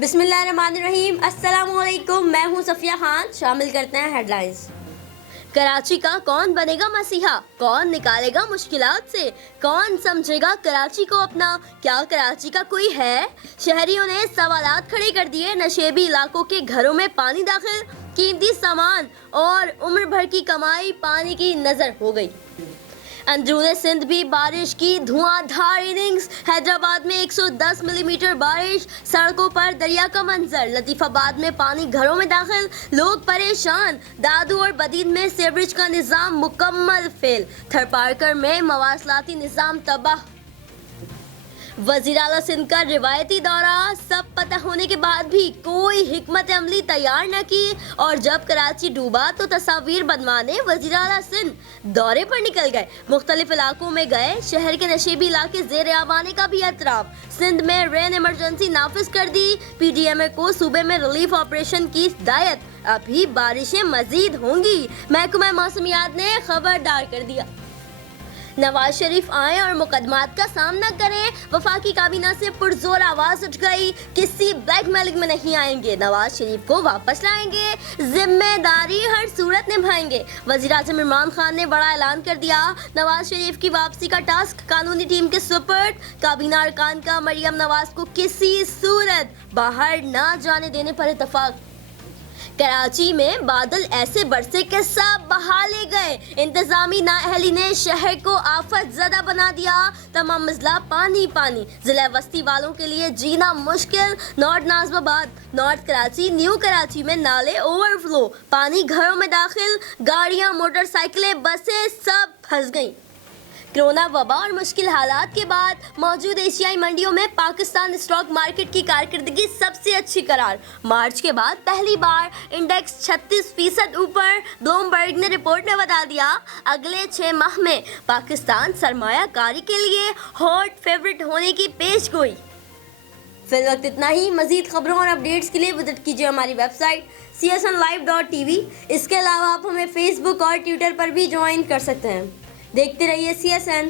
بسم اللہ الرحمن الرحیم۔ السلام علیکم، میں ہوں صفیہ خان۔ شامل کرتے ہیں ہیڈ لائنز۔ کراچی کا کون بنے گا مسیحا؟ کون نکالے گا مشکلات سے؟ کون سمجھے گا کراچی کو اپنا؟ کیا کراچی کا کوئی ہے؟ شہریوں نے سوالات کھڑے کر دیے۔ نشیبی علاقوں کے گھروں میں پانی داخل، قیمتی سامان اور عمر بھر کی کمائی پانی کی نظر ہو گئی۔ اندرون سندھ بھی بارش کی دھواں دھار اننگز۔ حیدرآباد میں 110 ملی میٹر بارش، سڑکوں پر دریا کا منظر۔ لطیف آباد میں پانی گھروں میں داخل، لوگ پریشان۔ دادو اور بدین میں سیوریج کا نظام مکمل فیل۔ تھرپارکر میں مواصلاتی نظام تباہ۔ وزیر اعلیٰ سندھ کا روایتی دورہ، سب پتہ ہونے کے بعد بھی کوئی حکمت عملی تیار نہ کی، اور جب کراچی ڈوبا تو تصاویر بنوانے وزیر اعلیٰ سندھ دورے پر نکل گئے۔ مختلف علاقوں میں گئے، شہر کے نشیبی علاقے زیر آب آنے کا بھی اعتراف۔ سندھ میں رین ایمرجنسی نافذ کر دی، پی ڈی ایم اے کو صوبے میں ریلیف آپریشن کی ہدایت۔ ابھی بارشیں مزید ہوں گی، محکمہ موسمیات نے خبردار کر دیا۔ نواز شریف آئیں اور مقدمات کا سامنا کریں، وفاقی کابینہ سے پرزور آواز اٹھ گئی۔ کسی بلیک میلنگ میں نہیں آئیں گے، نواز شریف کو واپس لائیں گے، ذمہ داری ہر صورت نبھائیں گے۔ وزیر اعظم عمران خان نے بڑا اعلان کر دیا، نواز شریف کی واپسی کا ٹاسک قانونی ٹیم کے سپرد۔ کابینہ ارکان کا مریم نواز کو کسی صورت باہر نہ جانے دینے پر اتفاق۔ کراچی میں بادل ایسے برسے کہ سب بہا لے گئے، انتظامی نااہلی نے شہر کو آفت زدہ بنا دیا، تمام اضلاع پانی پانی، ضلع وسطی والوں کے لیے جینا مشکل۔ نارتھ نازم آباد، نارتھ کراچی، نیو کراچی میں نالے اوور فلو، پانی گھروں میں داخل، گاڑیاں، موٹر سائیکلیں، بسیں سب پھنس گئیں۔ کرونا وبا اور مشکل حالات کے بعد موجود ایشیائی منڈیوں میں پاکستان اسٹاک مارکیٹ کی کارکردگی سب سے اچھی قرار۔ مارچ کے بعد پہلی بار انڈیکس 36% اوپر۔ بلومبرگ نے رپورٹ میں بتا دیا، اگلے 6 ماہ میں پاکستان سرمایہ کاری کے لیے ہاٹ فیورٹ ہونے کی پیش گوئی۔ فی الوقت اتنا ہی۔ مزید خبروں اور اپڈیٹس کے لیے وزٹ کیجیے ہماری ویب سائٹ csnlive.tv۔ اس کے علاوہ آپ ہمیں فیس بک اور ٹویٹر پر بھی جوائن کر سکتے ہیں۔ دیکھتے رہیے CSN۔